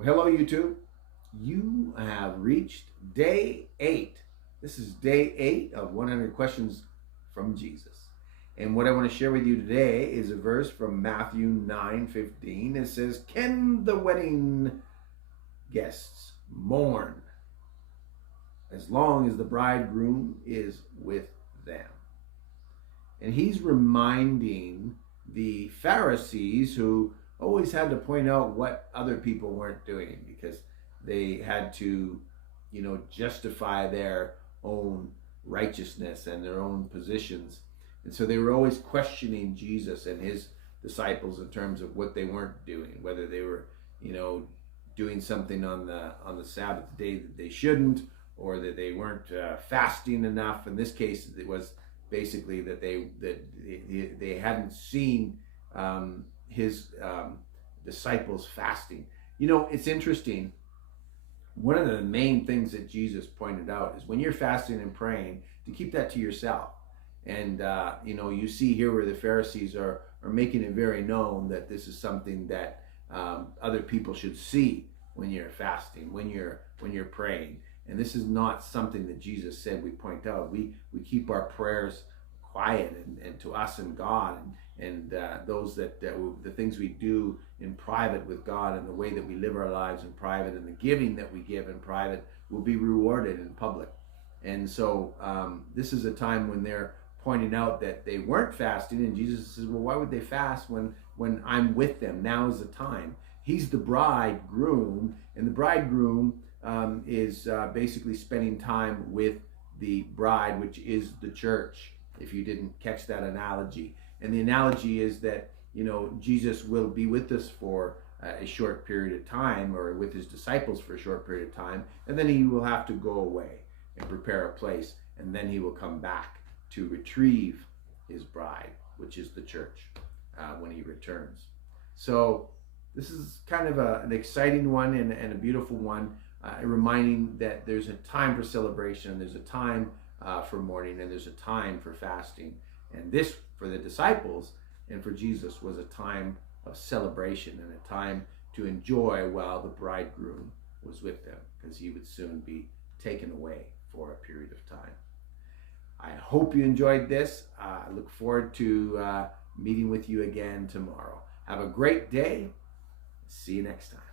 Well, hello, YouTube. You have reached day 8. This is day 8 of 100 Questions from Jesus. And what I want to share with you today is a verse from Matthew 9:15. It says, "Can the wedding guests mourn as long as the bridegroom is with them?" And he's reminding the Pharisees, who always had to point out what other people weren't doing because they had to, justify their own righteousness and their own positions. And so they were always questioning Jesus and his disciples in terms of what they weren't doing, whether they were, doing something on the Sabbath day that they shouldn't, or that they weren't fasting enough. In this case, it was basically that they hadn't seen his disciples fasting. It's interesting. One of the main things that Jesus pointed out is when you're fasting and praying, to keep that to yourself. And you see here where the Pharisees are making it very known that this is something that other people should see when you're fasting, when you're praying. And this is not something that Jesus said we point out. We keep our prayers quiet and to us and God, and those the things we do in private with God, and the way that we live our lives in private, and the giving that we give in private will be rewarded in public. And so this is a time when they're pointing out that they weren't fasting, and Jesus says, well, why would they fast when I'm with them? Now is the time. He's the bridegroom, and the bridegroom is basically spending time with the bride, which is the church, if you didn't catch that analogy. And the analogy is that, Jesus will be with us for a short period of time, or with his disciples for a short period of time, and then he will have to go away and prepare a place, and then he will come back to retrieve his bride, which is the church, when he returns. So this is kind of an exciting one and a beautiful one, reminding that there's a time for celebration, there's a time for mourning, and there's a time for fasting. And this, for the disciples and for Jesus, was a time of celebration and a time to enjoy while the bridegroom was with them, because he would soon be taken away for a period of time. I hope you enjoyed this. I look forward to meeting with you again tomorrow. Have a great day. See you next time.